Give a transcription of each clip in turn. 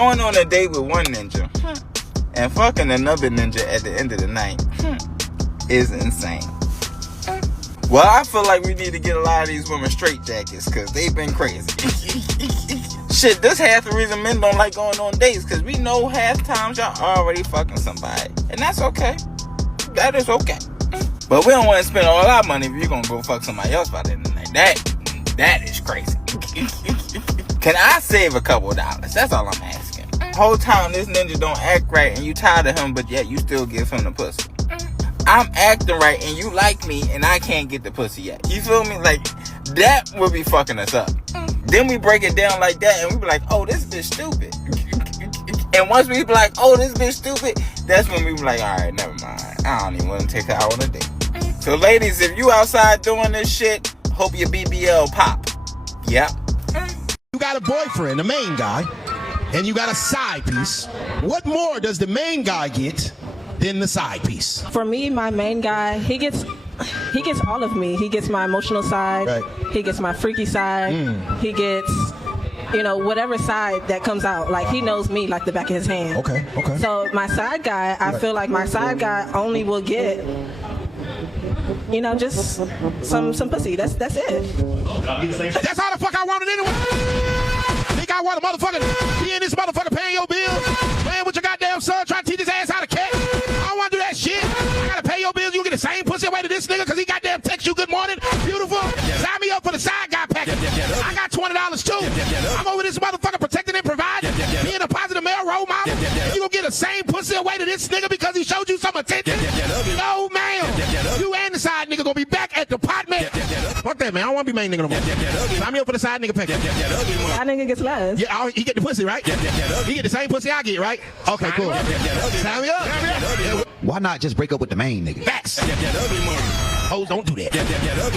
going on a date with one ninja and fucking another ninja at the end of the night is insane. Well, I feel like we need to get a lot of these women straight jackets because they've been crazy. Shit, this half the reason men don't like going on dates because we know half times y'all already fucking somebody. And that's okay. That is okay. But we don't want to spend all our money if you're going to go fuck somebody else by the end of the night. That is crazy. Can I save a couple dollars? That's all I'm asking. Whole time this ninja don't act right and you tired of him, but yet you still give him the pussy. I'm acting right and you like me and I can't get the pussy yet. You feel me? Like, that would be fucking us up. Then we break it down like that and we be like, oh, this bitch stupid. And once we be like, oh, this bitch stupid, that's when we be like, alright, never mind. I don't even want to take her out on a date. So ladies, if you outside doing this shit, hope your BBL pop. Yep. You got a boyfriend, the main guy, and you got a side piece. What more does the main guy get than the side piece? For me, my main guy, he gets all of me. He gets my emotional side. Right. He gets my freaky side. He gets, whatever side that comes out. Like, he knows me like the back of his hand. Okay. So my side guy, I feel like my side guy only will get, just some pussy. That's it. That's how the fuck I want it anyway. Think I want a motherfucker be in this motherfucker paying your bills, playing with your goddamn son, trying to teach his ass how to catch. I don't want to do that shit. I gotta pay your bills. You get the same pussy away to this nigga because he goddamn text you good morning, beautiful. Sign me up for the side guy package. I got $20 too. I'm over this motherfucker protecting and providing, being a positive male role model. You gonna get the same pussy away to this nigga because he showed you some attention? No, ma'am. You and the side nigga gonna be back at the apartment. Fuck that, man. I don't want to be main nigga no more. Sign me up for the side nigga package. That nigga gets less. Yeah, he get the pussy, right? He get the same pussy I get, right? Okay, cool. Sign me up. Why not just break up with the main nigga? Facts. Hoes don't do that.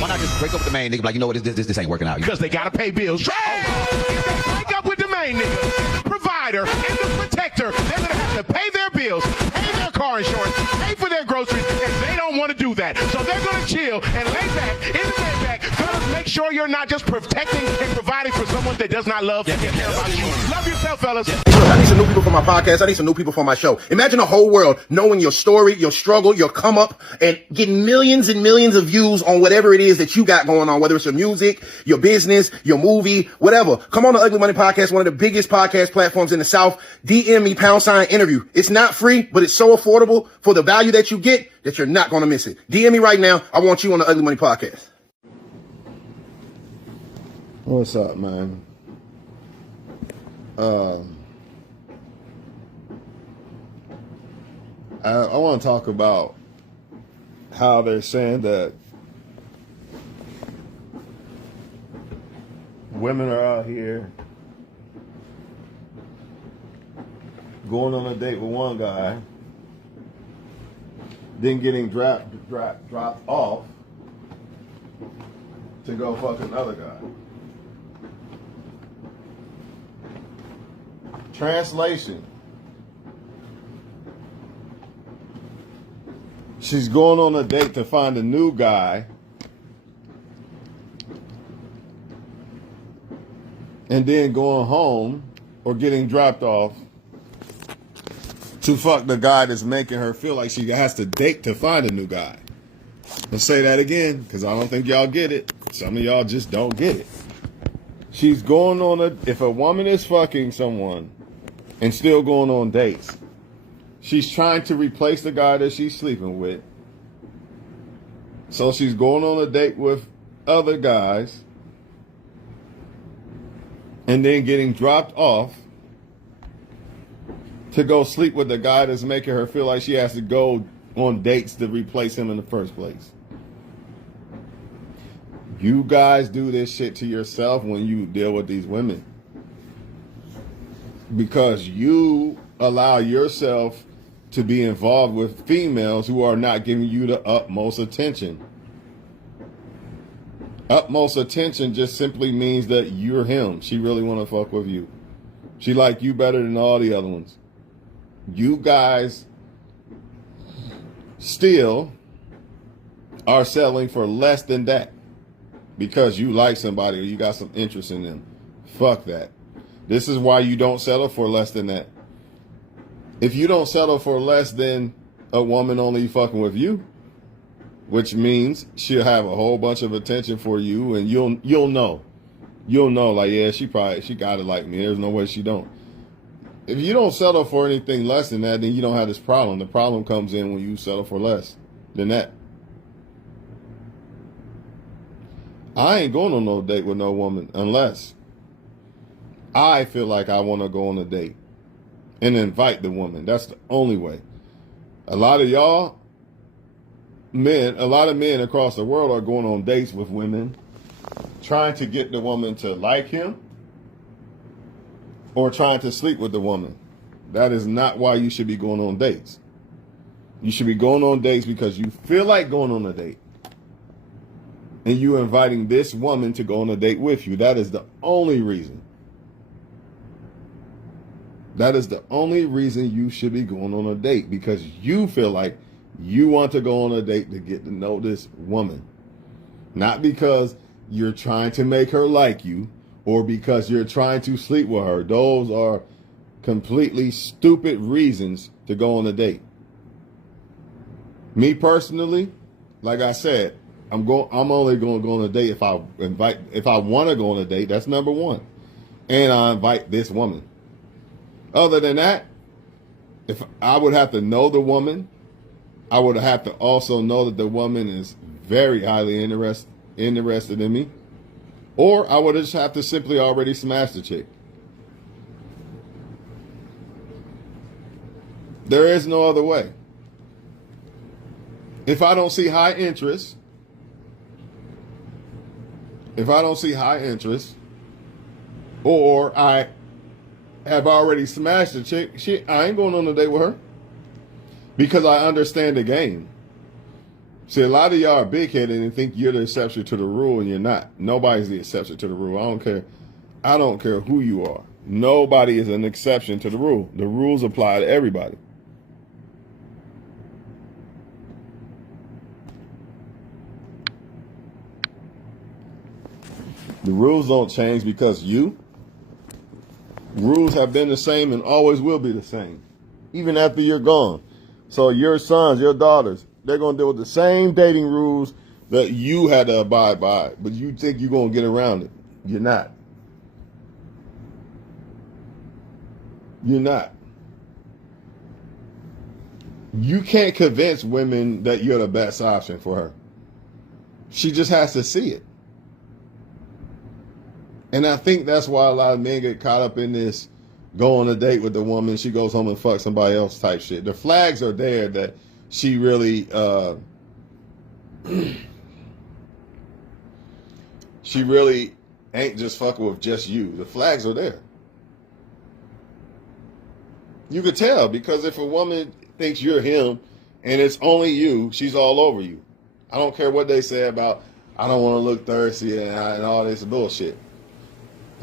Why not just break up with the main nigga? Like, you know what, this ain't working out. Because they gotta pay bills. Break up with the main nigga, provider, and the protector. They're gonna have to pay their bills, pay their car insurance, pay for their groceries, and they don't want to do that. So they're gonna chill and lay back in the bed back. Fellas, make sure you're not just protecting and providing for someone that does not love and care about you. Love yourself, fellas. I need some new people for my podcast. I need some new people for my show. Imagine a whole world knowing your story, your struggle, your come up, and getting millions and millions of views on whatever it is that you got going on, whether it's your music, your business, your movie, whatever. Come on the Ugly Money Podcast, one of the biggest podcast platforms in the South. DM me #interview. It's not free, but it's so affordable for the value that you get that you're not going to miss it. DM me right now. I want you on the Ugly Money Podcast. What's up, man? I want to talk about how they're saying that women are out here going on a date with one guy, then getting dropped off to go fuck another guy. Translation. She's going on a date to find a new guy, and then going home or getting dropped off to fuck the guy that's making her feel like she has to date to find a new guy. Let's say that again, because I don't think y'all get it. Some of y'all just don't get it. She's going on if a woman is fucking someone and still going on dates, she's trying to replace the guy that she's sleeping with. So she's going on a date with other guys and then getting dropped off to go sleep with the guy that's making her feel like she has to go on dates to replace him in the first place. You guys do this shit to yourself when you deal with these women, because you allow yourself to be involved with females who are not giving you the utmost attention. Utmost attention just simply means that you're him. She really want to fuck with you. She like you better than all the other ones. You guys still are settling for less than that because you like somebody or you got some interest in them. Fuck that. This is why you don't settle for less than that. If you don't settle for less than a woman only fucking with you, which means she'll have a whole bunch of attention for you, and you'll know. You'll know, like, yeah, she got it like me. There's no way she don't. If you don't settle for anything less than that, then you don't have this problem. The problem comes in when you settle for less than that. I ain't going on no date with no woman unless I feel like I want to go on a date and invite the woman. That's the only way. A lot of men across the world are going on dates with women, trying to get the woman to like him or trying to sleep with the woman. That is not why you should be going on dates. You should be going on dates because you feel like going on a date. And you inviting this woman to go on a date with you. That is the only reason. That is the only reason you should be going on a date, because you feel like you want to go on a date to get to know this woman. Not because you're trying to make her like you or because you're trying to sleep with her. Those are completely stupid reasons to go on a date. Me personally, like I said, I'm only going to go on a date if I want to go on a date. That's number one. And I invite this woman. Other than that, if I would have to know the woman, I would have to also know that the woman is very highly interested in me. Or I would just have to simply already smash the chick. There is no other way. If I don't see high interest, or I have already smashed the chick, I ain't going on a date with her. Because I understand the game. See, a lot of y'all are big-headed and think you're the exception to the rule, and you're not. Nobody's the exception to the rule. I don't care who you are. Nobody is an exception to the rule. The rules apply to everybody. The rules don't change because rules have been the same and always will be the same, even after you're gone. So your sons, your daughters, they're going to deal with the same dating rules that you had to abide by, but you think you're going to get around it. You're not. You're not. You can't convince women that you're the best option for her. She just has to see it. And I think that's why a lot of men get caught up in this go on a date with the woman, she goes home and fucks somebody else type shit. The flags are there that she really ain't just fucking with just you. The flags are there. You could tell, because if a woman thinks you're him and it's only you, she's all over you. I don't care what they say about I don't want to look thirsty and all this bullshit.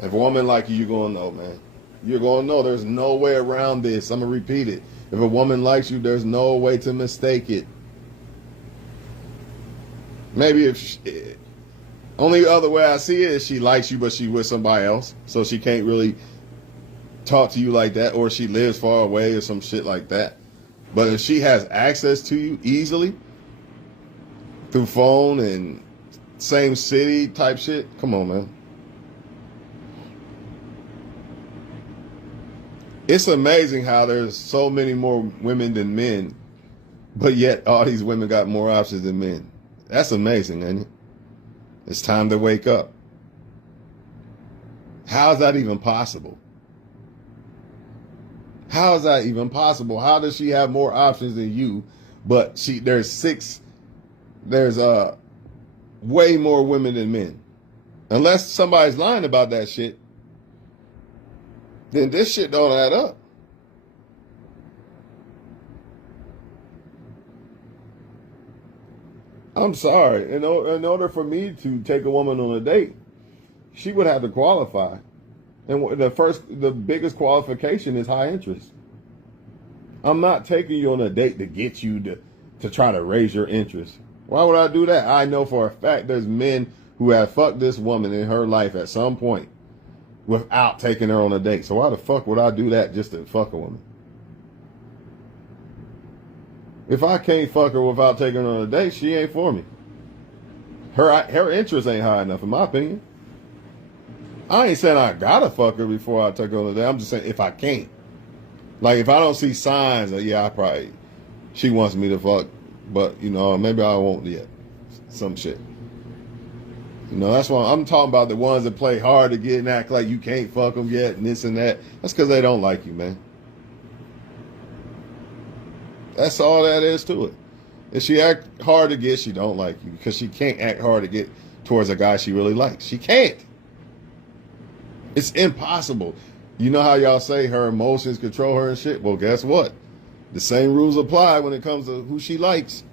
If a woman like you, you're going to know, man. You're going to know. There's no way around this. I'm going to repeat it. If a woman likes you, there's no way to mistake it. Maybe only other way I see it is she likes you, but she's with somebody else. So she can't really talk to you like that, or she lives far away or some shit like that. But if she has access to you easily through phone and same city type shit, come on, man. It's amazing how there's so many more women than men, but yet all these women got more options than men. That's amazing, ain't it? It's time to wake up. How is that even possible? How is that even possible? How does she have more options than you, but there's way more women than men? Unless somebody's lying about that shit, then this shit don't add up. I'm sorry. In order for me to take a woman on a date, she would have to qualify. And the biggest qualification is high interest. I'm not taking you on a date to get you to try to raise your interest. Why would I do that? I know for a fact there's men who have fucked this woman in her life at some point. without taking her on a date. So why the fuck would I do that just to fuck a woman? If I can't fuck her without taking her on a date, she ain't for me. Her interest ain't high enough, in my opinion. I ain't saying I gotta fuck her before I take her on a date. I'm just saying if I can't. Like, if I don't see signs that, yeah, she wants me to fuck, but, you know, maybe I won't yet. Some shit. You know, that's why I'm talking about the ones that play hard to get and act like you can't fuck them yet and this and that. That's because they don't like you, man. That's all that is to it. If she act hard to get, she don't like you because she can't act hard to get towards a guy she really likes. She can't. It's impossible. You know how y'all say her emotions control her and shit? Well, guess what? The same rules apply when it comes to who she likes.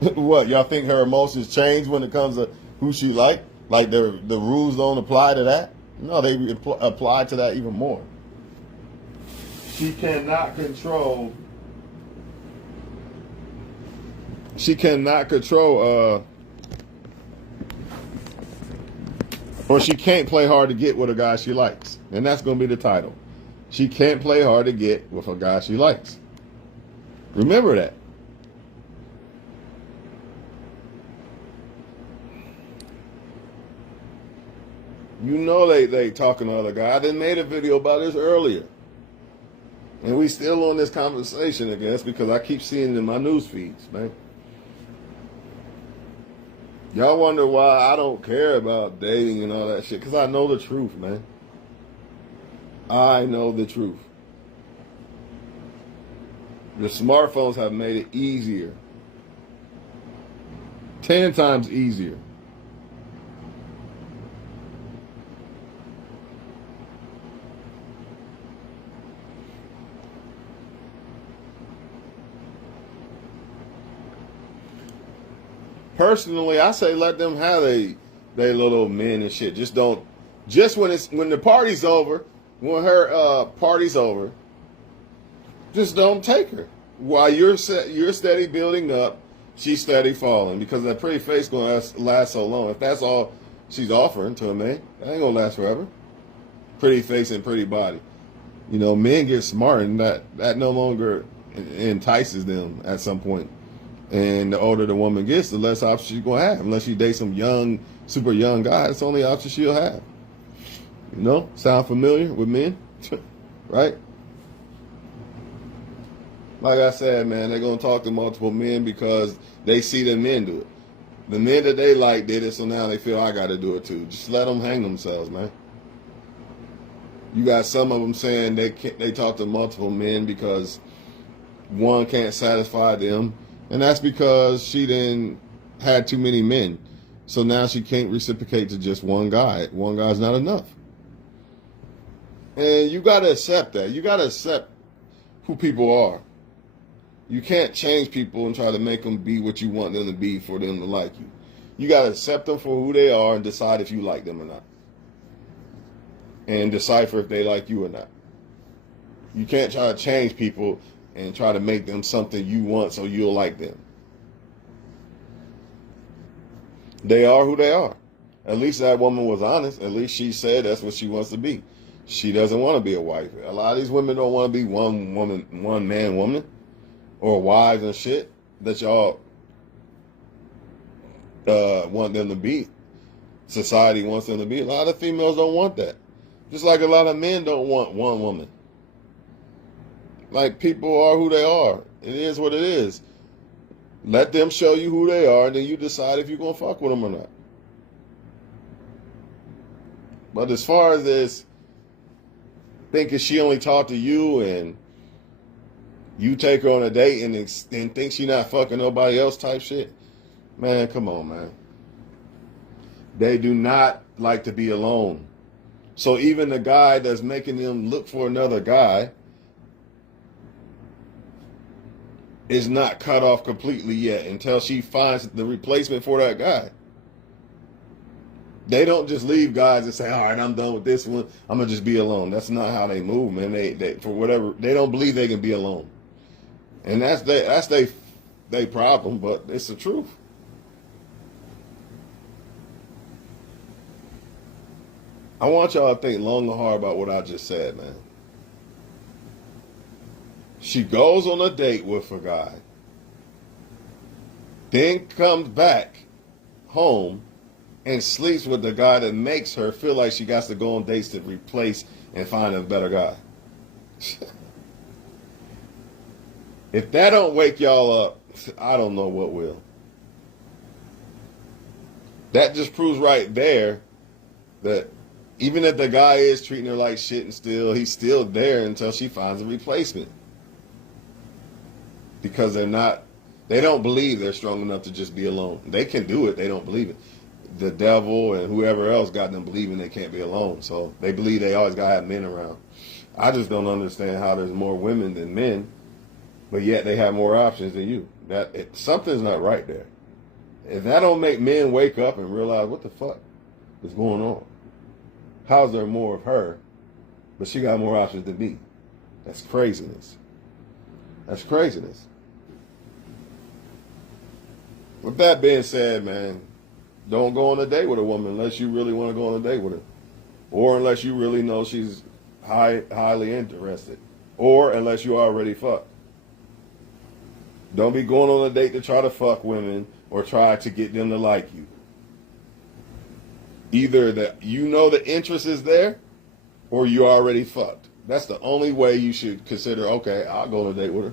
What, y'all think her emotions change when it comes to who she like? Like the rules don't apply to that? No, they apply to that even more. She cannot control or she can't play hard to get with a guy she likes. And that's going to be the title. She can't play hard to get with a guy she likes. Remember that. You know they talking to other guys. I done made a video about this earlier. And we still on this conversation, I guess, because I keep seeing it in my news feeds, man. Y'all wonder why I don't care about dating and all that shit. Because I know the truth, man. I know the truth. The smartphones have made it easier. 10 times easier. Personally, I say let them have they little men and shit. Just when the party's over, when her party's over, just don't take her. While you're steady building up, she's steady falling because that pretty face gonna last so long. If that's all she's offering to a man, that ain't gonna last forever. Pretty face and pretty body. You know, men get smart and that no longer entices them at some point. And the older the woman gets, the less options she's going to have. Unless she dates some young, super young guy, it's the only option she'll have. You know? Sound familiar with men? Right? Like I said, man, they're going to talk to multiple men because they see the men do it. The men that they like did it, so now they feel I got to do it too. Just let them hang themselves, man. You got some of them saying they talk to multiple men because one can't satisfy them. And that's because she didn't had too many men. So now she can't reciprocate to just one guy. One guy's not enough. And you got to accept that. You got to accept who people are. You can't change people and try to make them be what you want them to be for them to like you. You got to accept them for who they are and decide if you like them or not. And decipher if they like you or not. You can't try to change people and try to make them something you want so you'll like them. They are who they are. At least that woman was honest. At least she said that's what she wants to be. She doesn't want to be a wife. A lot of these women don't want to be one man woman or wives and shit that y'all want them to be. Society wants them to be. A lot of females don't want that. Just like a lot of men don't want one woman. Like, people are who they are. It is what it is. Let them show you who they are, and then you decide if you're going to fuck with them or not. But as far as this thinking she only talked to you and you take her on a date and think she not fucking nobody else type shit, man, come on, man. They do not like to be alone. So even the guy that's making them look for another guy is not cut off completely yet until she finds the replacement for that guy. They don't just leave guys and say, all right, I'm done with this one. I'm going to just be alone. That's not how they move, man. They for whatever, they don't believe they can be alone. And that's they problem, but it's the truth. I want y'all to think long and hard about what I just said, man. She goes on a date with a guy, then comes back home and sleeps with the guy that makes her feel like she got to go on dates to replace and find a better guy. If that don't wake y'all up, I don't know what will. That just proves right there that even if the guy is treating her like shit and he's still there until she finds a replacement. Because they don't believe they're strong enough to just be alone. They can do it, they don't believe it. The devil and whoever else got them believing they can't be alone. So they believe they always gotta have men around. I just don't understand how there's more women than men, but yet they have more options than you. Something's not right there. If that don't make men wake up and realize what the fuck is going on. How's there more of her, but she got more options than me? That's craziness. That's craziness. With that being said, man, don't go on a date with a woman unless you really want to go on a date with her. Or unless you really know she's highly interested. Or unless you already fucked. Don't be going on a date to try to fuck women or try to get them to like you. Either that you know the interest is there or you already fucked. That's the only way you should consider, okay, I'll go on a date with her.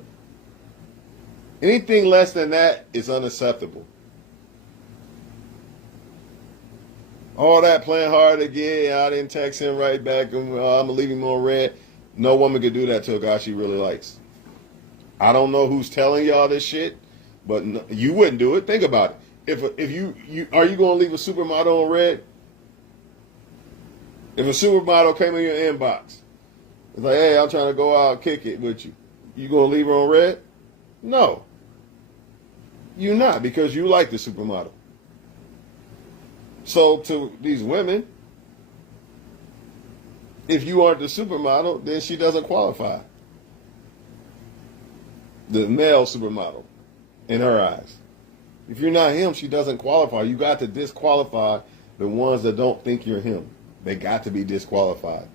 Anything less than that is unacceptable. All that playing hard to get, I didn't text him right back, and I'm going to leave him on red. No woman could do that to a guy she really likes. I don't know who's telling y'all this shit, but no, you wouldn't do it. Think about it. If you are you going to leave a supermodel on red? If a supermodel came in your inbox, it's like, hey, I'm trying to go out and kick it with you. You going to leave her on red? No. You're not, because you like the supermodel. So to these women, if you aren't the supermodel, then she doesn't qualify. The male supermodel, in her eyes. If you're not him, she doesn't qualify. You got to disqualify the ones that don't think you're him. They got to be disqualified.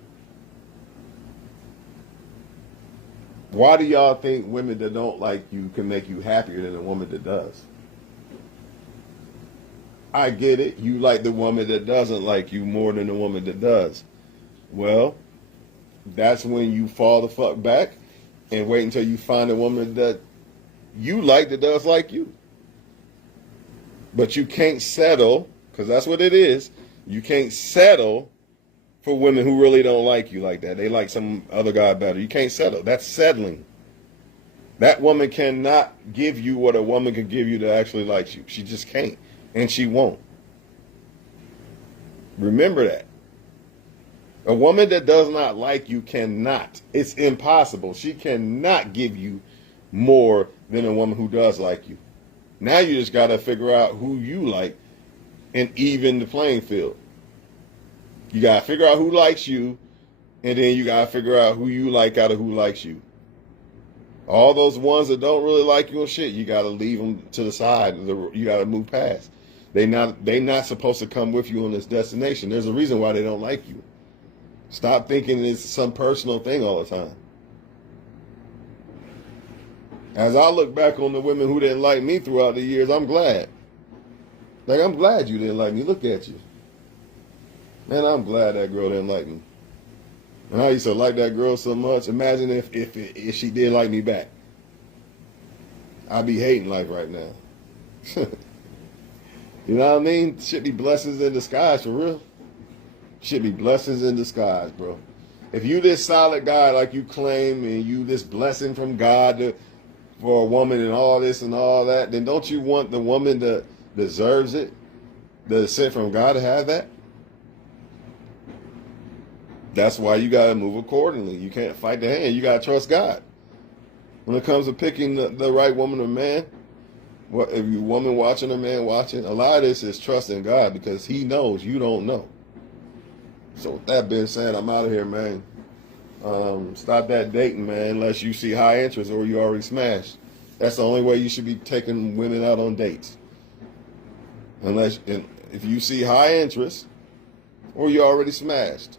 Why do y'all think women that don't like you can make you happier than a woman that does? I get it. You like the woman that doesn't like you more than the woman that does. Well, that's when you fall the fuck back and wait until you find a woman that you like that does like you. But you can't settle, because that's what it is. You can't settle for women who really don't like you like that. They like some other guy better. You can't settle. That's settling. That woman cannot give you what a woman can give you that actually likes you. She just can't. And she won't. Remember that. A woman that does not like you cannot. It's impossible. She cannot give you more than a woman who does like you. Now you just got to figure out who you like and even the playing field. You got to figure out who likes you, and then you got to figure out who you like out of who likes you. All those ones that don't really like you and shit, you got to leave them to the side. You got to move past. They not supposed to come with you on this destination. There's a reason why they don't like you. Stop thinking it's some personal thing all the time. As I look back on the women who didn't like me throughout the years, I'm glad. Like, I'm glad you didn't like me. Look at you. Man, I'm glad that girl didn't like me. And I used to like that girl so much. Imagine if she did like me back. I'd be hating life right now. You know what I mean? Should be blessings in disguise, for real. Should be blessings in disguise, bro. If you this solid guy like you claim, and you this blessing from God for a woman and all this and all that, then don't you want the woman that deserves it, that is sent from God, to have that? That's why you got to move accordingly. You can't fight the hand. You got to trust God. When it comes to picking the right woman or man, if you woman watching or man watching, a lot of this is trusting God, because he knows you don't know. So with that being said, I'm out of here, man. Stop that dating, man, unless you see high interest or you already smashed. That's the only way you should be taking women out on dates. If you see high interest or you already smashed.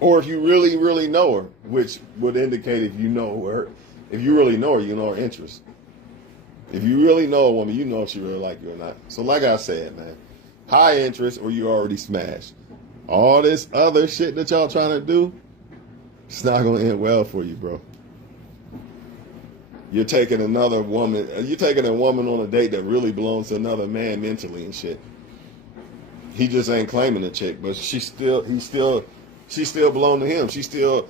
Or if you really, really know her, which would indicate if you know her, if you really know her, you know her interests. If you really know a woman, you know if she really like you or not. So like I said, man, high interest or you already smashed. All this other shit that y'all trying to do, it's not going to end well for you, bro. You're taking another woman, you're taking a woman on a date that really belongs to another man mentally and shit. He just ain't claiming the chick, but she still belong to him. She still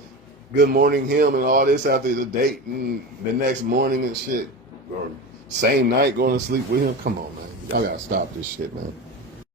good morning him and all this after the date and the next morning and shit. Or same night going to sleep with him. Come on, man. Y'all gotta stop this shit, man.